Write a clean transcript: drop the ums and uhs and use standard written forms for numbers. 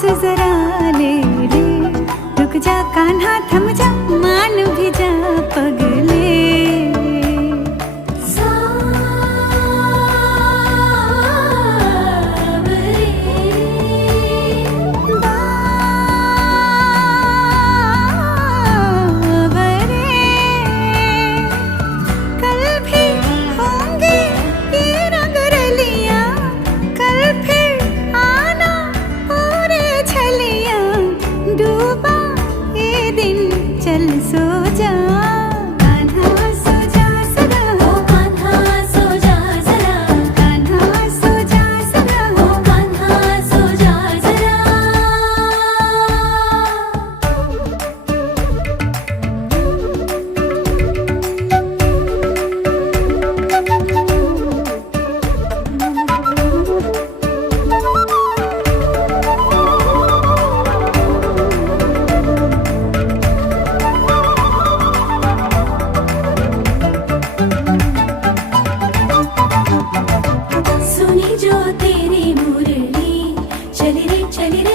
सांस जरा ले ले, रुक जा कान्हा थम जा, मान भी जा पगले। चल सो जा कान्हा सो जा सदा, ओ कान्हा सो जा सदा, कान्हा सो जा सदा, ओ कान्हा सो जा सदा। चली रे